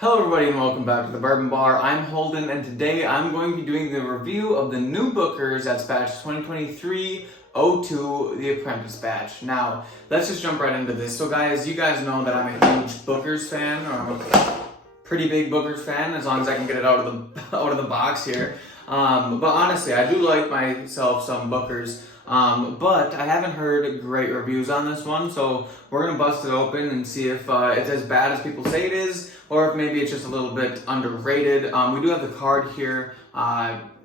Hello everybody and welcome back to the Bourbon Bar. I'm Holden and today I'm going to be doing the review of the new Bookers that's batch 2023-02, the Apprentice batch. Now, let's just jump right into this. So guys, you guys know that I'm a huge Bookers fan, or I'm a pretty big Bookers fan, as long as I can get it out of the box here. But honestly, I do like myself some Bookers. But I haven't heard great reviews on this one, so we're gonna bust it open and see if it's as bad as people say it is, or if maybe it's just a little bit underrated. We do have the card here.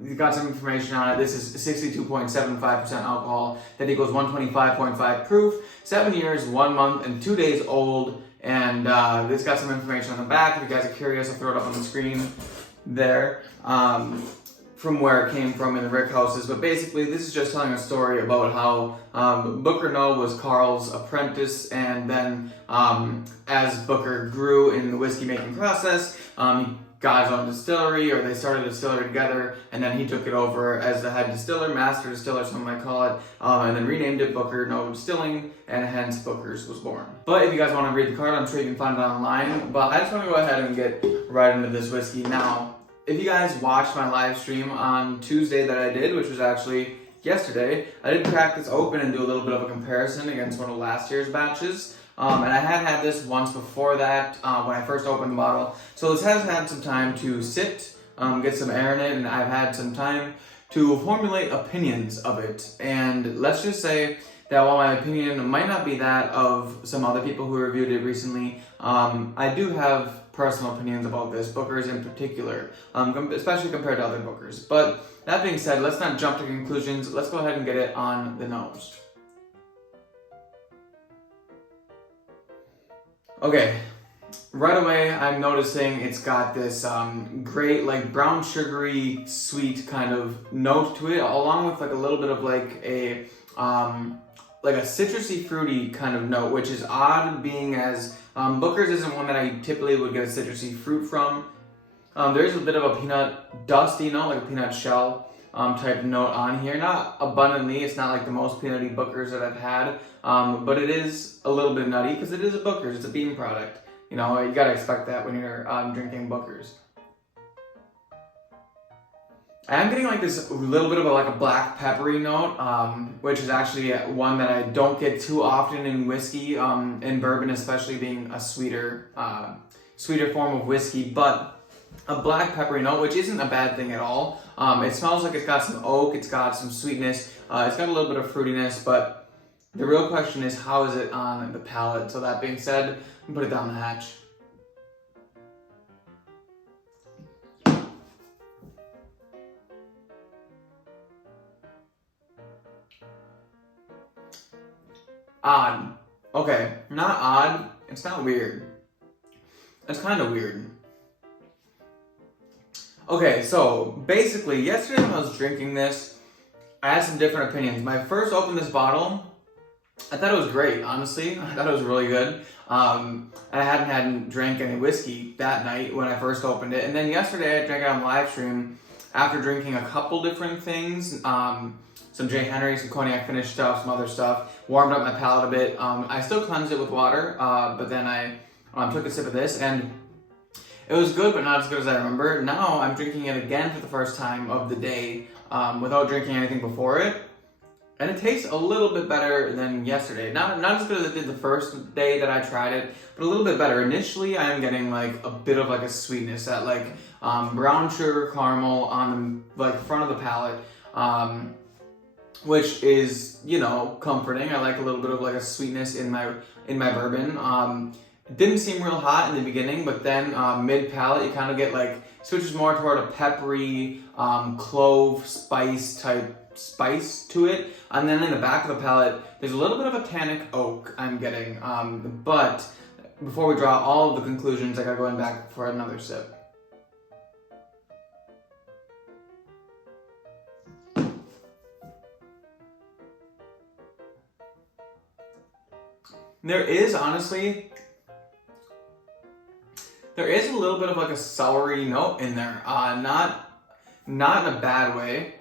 You've got some information on it. This is 62.75% alcohol. That equals 125.5 proof. 7 years, 1 month, and 2 days old. And it's got some information on the back. If you guys are curious, I'll throw it up on the screen there. From where it came from in the Rick houses, but basically this is just telling a story about how Booker No was Carl's apprentice, and then as Booker grew in the whiskey making process, he got his own distillery, or they started a distillery together, and then he took it over as the head distiller, master distiller, some might call it, and then renamed it Booker No Distilling, and hence Booker's was born. But if you guys want to read the card, I'm sure you can find it online, but I just want to go ahead and get right into this whiskey now. If you guys watched my live stream on Tuesday that I did, which was actually yesterday, I did crack this open and do a little bit of a comparison against one of last year's batches. And I had this once before that when I first opened the bottle. So this has had some time to sit, get some air in it, and I've had some time to formulate opinions of it. And let's just say that while my opinion might not be that of some other people who reviewed it recently, I do have personal opinions about this, Bookers in particular, especially compared to other Bookers. But that being said, let's not jump to conclusions. Let's go ahead and get it on the nose. Okay, right away I'm noticing it's got this great like brown sugary sweet kind of note to it, along with like a little bit of like a citrusy fruity kind of note, which is odd being as Booker's isn't one that I typically would get a citrusy fruit from. There is a bit of a peanut dusty note, like a peanut shell type note on here. Not abundantly, it's not like the most peanutty Booker's that I've had, but it is a little bit nutty because it is a Booker's, it's a bean product. You know, you gotta expect that when you're drinking Booker's. I am getting like this little bit of a black peppery note, which is actually one that I don't get too often in whiskey, in bourbon especially, being a sweeter form of whiskey, but a black peppery note, which isn't a bad thing at all. It smells like it's got some oak, it's got some sweetness, it's got a little bit of fruitiness, but the real question is how is it on the palate? So that being said, I'm gonna put it down the hatch. Odd. Okay, not odd. It's not weird. It's kind of weird. Okay, so basically, yesterday when I was drinking this, I had some different opinions. When I first opened this bottle, I thought it was great, honestly. I thought it was really good. And I hadn't drank any whiskey that night when I first opened it. And then yesterday I drank it on live stream after drinking a couple different things. Some J. Henry, some cognac finish stuff, some other stuff. Warmed up my palate a bit. I still cleansed it with water, but then I took a sip of this, and it was good, but not as good as I remember. Now I'm drinking it again for the first time of the day without drinking anything before it. And it tastes a little bit better than yesterday. Not as good as it did the first day that I tried it, but a little bit better. Initially, I am getting like a bit of like a sweetness, that like brown sugar caramel on the like front of the palate. Which is, you know, comforting. I like a little bit of like a sweetness in my bourbon. It didn't seem real hot in the beginning, but then mid palate you kind of get like switches more toward a peppery clove spice type spice to it, and then in the back of the palate there's a little bit of a tannic oak I'm getting. But before we draw all of the conclusions, I gotta go in back for another sip. There is a little bit of like a soury note in there. Not in a bad way.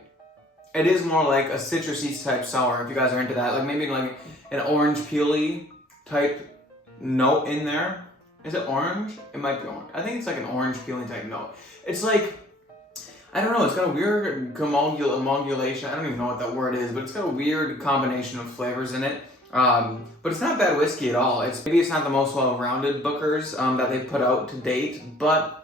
It is more like a citrusy type sour, if you guys are into that. Like maybe like an orange peely type note in there. Is it orange? It might be orange. I think it's like an orange peeling type note. It's like, I don't know, it's got a weird emulgulation. I don't even know what that word is, but it's got a weird combination of flavors in it. But it's not bad whiskey at all. Maybe it's not the most well-rounded Booker's that they've put out to date, but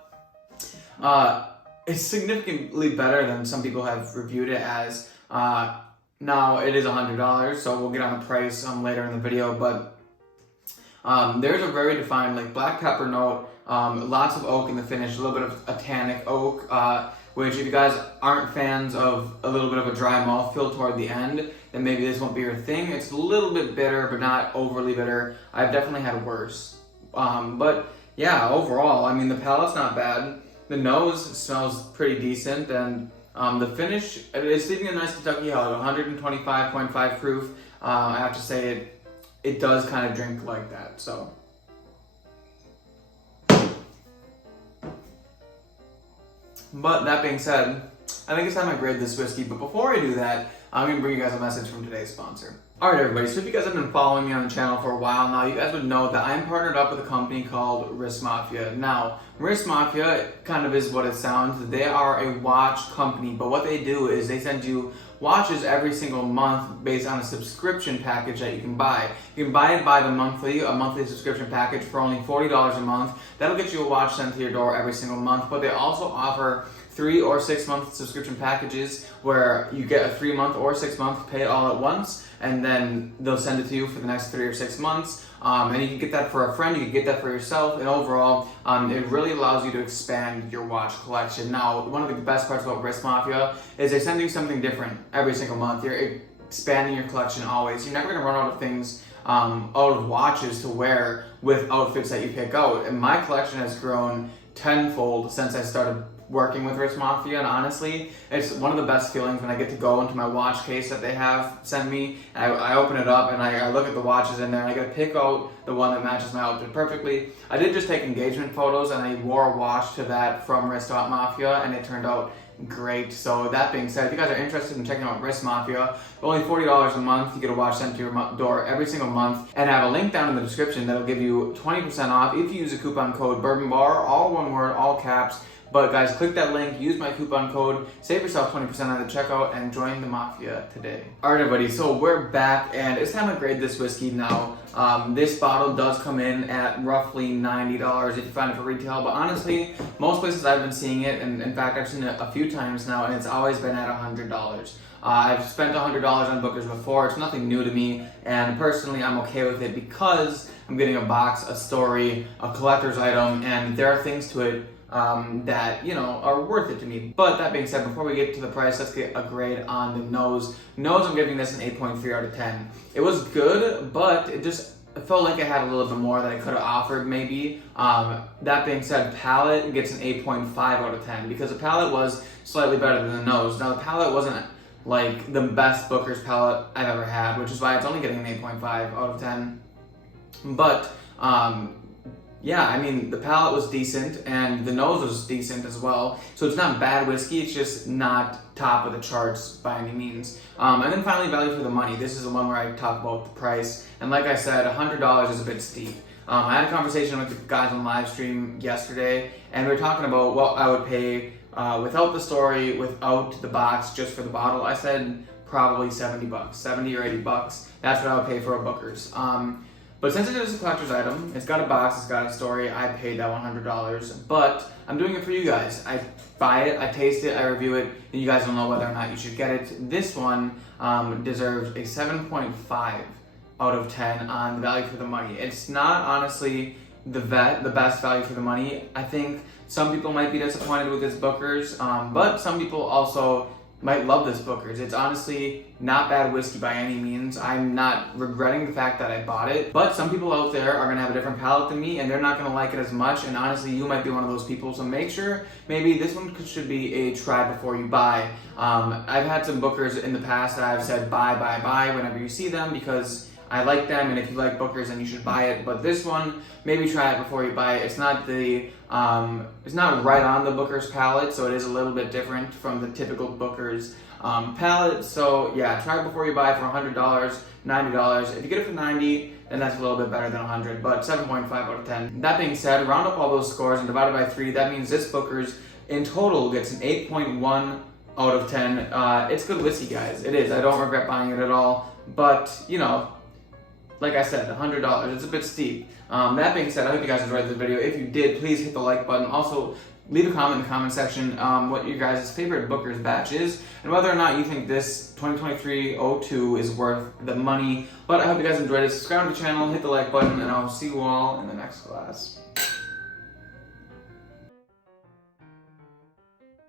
it's significantly better than some people have reviewed it as. Now, it is $100, so we'll get on the price later in the video, but there's a very defined like black pepper note, lots of oak in the finish, a little bit of a tannic oak, which if you guys aren't fans of a little bit of a dry mouthfeel toward the end, then maybe this won't be your thing. It's a little bit bitter, but not overly bitter. I've definitely had worse. But yeah, overall, I mean, the palate's not bad. The nose smells pretty decent, and the finish, it's leaving a nice Kentucky Hog, 125.5 proof. I have to say it does kind of drink like that, so. But that being said, I think it's time I grade this whiskey, but before I do that, I'm going to bring you guys a message from today's sponsor. Alright everybody, so if you guys have been following me on the channel for a while now, you guys would know that I'm partnered up with a company called Mafia. Now, Mafia kind of is what it sounds. They are a watch company, but what they do is they send you watches every single month based on a subscription package that you can buy. You can buy it by the monthly subscription package for only $40 a month. That'll get you a watch sent to your door every single month, but they also offer 3 or 6 month subscription packages where you get a 3 month or 6 month, pay it all at once, and then they'll send it to you for the next 3 or 6 months. And you can get that for a friend, you can get that for yourself, and overall, it really allows you to expand your watch collection. Now, one of the best parts about Mafia is they send you something different every single month. You're expanding your collection always. You're never going to run out of things, out of watches to wear with outfits that you pick out. And my collection has grown tenfold since I started working with Mafia, and honestly, it's one of the best feelings when I get to go into my watch case that they have sent me, and I open it up and I look at the watches in there and I get to pick out the one that matches my outfit perfectly. I did just take engagement photos and I wore a watch to that from Mafia, and it turned out great. So that being said, if you guys are interested in checking out Mafia, only $40 a month, you get a watch sent to your door every single month, and I have a link down in the description that'll give you 20% off if you use a coupon code Bourbon Bar, all one word, all caps. But guys, click that link, use my coupon code, save yourself 20% on the checkout, and join the Mafia today. Alright everybody, so we're back, and it's time to grade this whiskey now. This bottle does come in at roughly $90 if you find it for retail, but honestly, most places I've been seeing it, and in fact I've seen it a few times now, and it's always been at $100. I've spent $100 on Booker's before, it's nothing new to me, and personally I'm okay with it because I'm getting a box, a story, a collector's item, and there are things to it that, you know, are worth it to me. But that being said, before we get to the price, let's get a grade on the nose. Nose, I'm giving this an 8.3 out of 10. It was good, but it felt like I had a little bit more that I could have offered maybe. That being said, palate gets an 8.5 out of 10 because the palate was slightly better than the nose. Now the palate wasn't like the best Booker's palate I've ever had, which is why it's only getting an 8.5 out of 10. But yeah, I mean, the palate was decent and the nose was decent as well. So it's not bad whiskey, it's just not top of the charts by any means. And then finally, value for the money. This is the one where I talk about the price. And like I said, $100 is a bit steep. I had a conversation with the guys on live stream yesterday, and we were talking about what I would pay without the story, without the box, just for the bottle. I said probably $70, $70 or $80. That's what I would pay for a Booker's. But since it is a collector's item, it's got a box, it's got a story, I paid that $100. But I'm doing it for you guys. I buy it, I taste it, I review it, and you guys will know whether or not you should get it. This one deserves a 7.5 out of 10 on the value for the money. It's not honestly the best value for the money. I think some people might be disappointed with this Booker's, but some people also might love this Booker's. It's honestly not bad whiskey by any means. I'm not regretting the fact that I bought it, but some people out there are gonna have a different palate than me and they're not gonna like it as much, and honestly you might be one of those people, so make sure maybe this one should be a try before you buy. I've had some Booker's in the past that I've said buy whenever you see them because I like them, and if you like Booker's then you should buy it. But this one, maybe try it before you buy it. It's not it's not right on the Booker's palate, so it is a little bit different from the typical Booker's palate. So yeah, try it before you buy it for $100, $90. If you get it for $90, and that's a little bit better than 100, but 7.5 out of 10. That being said, round up all those scores and divide it by 3. That means this Booker's in total gets an 8.1 out of 10. It's good whiskey, guys. It is. I don't regret buying it at all, but you know, like I said, $100, it's a bit steep. That being said, I hope you guys enjoyed this video. If you did, please hit the like button. Also, leave a comment in the comment section what your guys' favorite Booker's batch is and whether or not you think this 2023-02 is worth the money. But I hope you guys enjoyed it. Subscribe to the channel, hit the like button, and I'll see you all in the next class.